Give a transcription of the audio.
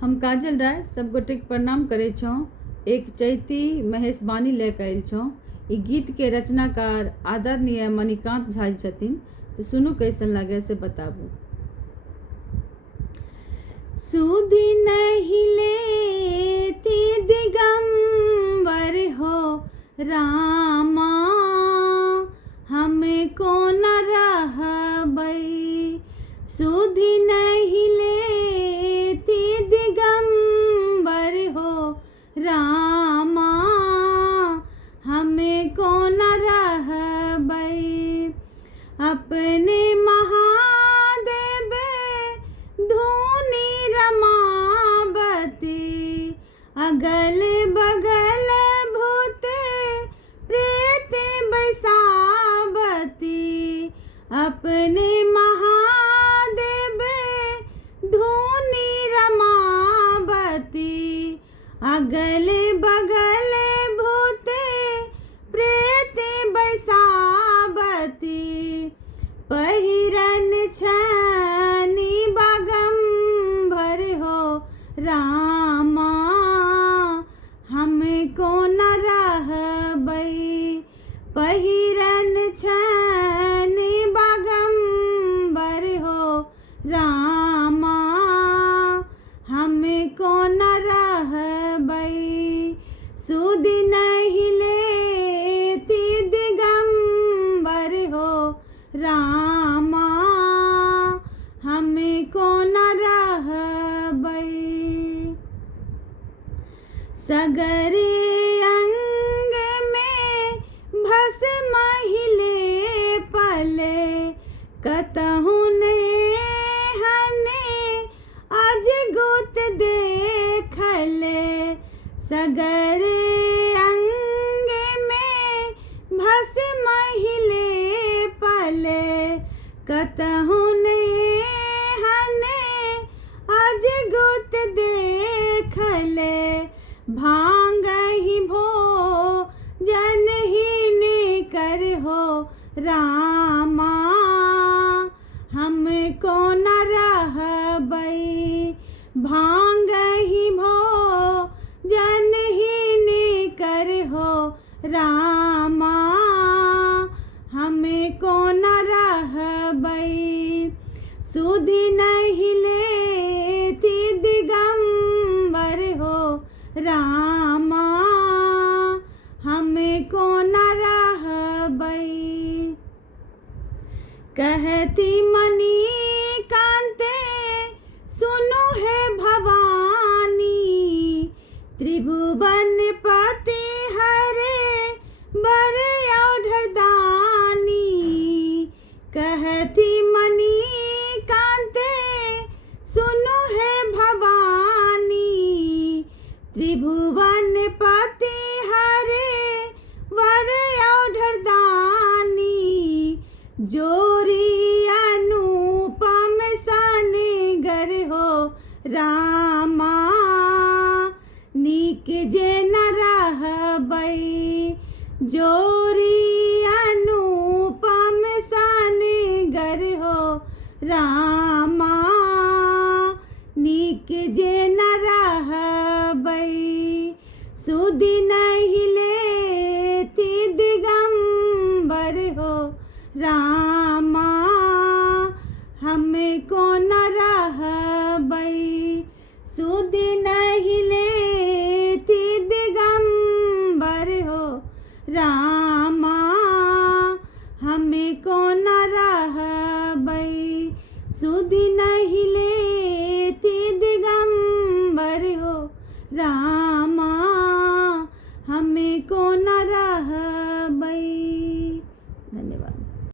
हम काजल राय सब गोटे के प्रणाम करे छौं। एक चैती महेशवाणी लेके आयल छौं। ई गीत के रचनाकार आदरणीय मणिकांत झा जी छथिन। तो सुनू कैसन लगे से बताबू। सुध नहीं लेती दिगंबर हो रामा, हमें को न रहबै। सुध नहीं लेती दिगंबर हो रामा, हमें को न रहबै। अपने महादेव धुनी रमावती, अगल बगल भूत प्रेत बैसावती। अपने महादेव धुनी रमावती, अगल बगल भूत प्रेत बैसावती। पहिरन छनी बागंबर हो रामा, हमें को न रहबै। पहिरन छनी बागंबर हो रामा, हमें को न रहबै। सुध नहीं लेती दिगंबर हो रामा, हमें को न रहबै। सगरे अंग में भस्म हिले पले, कतहु ने हने अजगुत देखले। सगरे अंग में भस्म हिले पले, कतहु ने हने अजगुत देखले। भांगहि भो जनहीन कर हो रामा, हमको न रहबै। भांगहि भो जनहीन कर हो रामा, हमको न रहबै। सुध नहीं लेती दिगंबर हो रामा, हमको न रहबै। कहती मणिकांते सुनो है भवानी, त्रिभुवन पति हरे बर औढ़दानी। कहती मणिकांते सुनो है भवानी, त्रिभुवन पति हरे वर औढ़दानी। जोरी अनुपम सन गर हो रामा, नीक जे न रहबै। जोरी अनुपम सन गर हो रामा, नीक जे न रहबै। सुध नहीं लेती दिगंबर हो रामा, हमें को न रहबै। सुध नहीं लेती दिगंबर हो रामा, हमें को न रहबै। सुध नहीं लेती दिगंबर हो रामा, हमें को न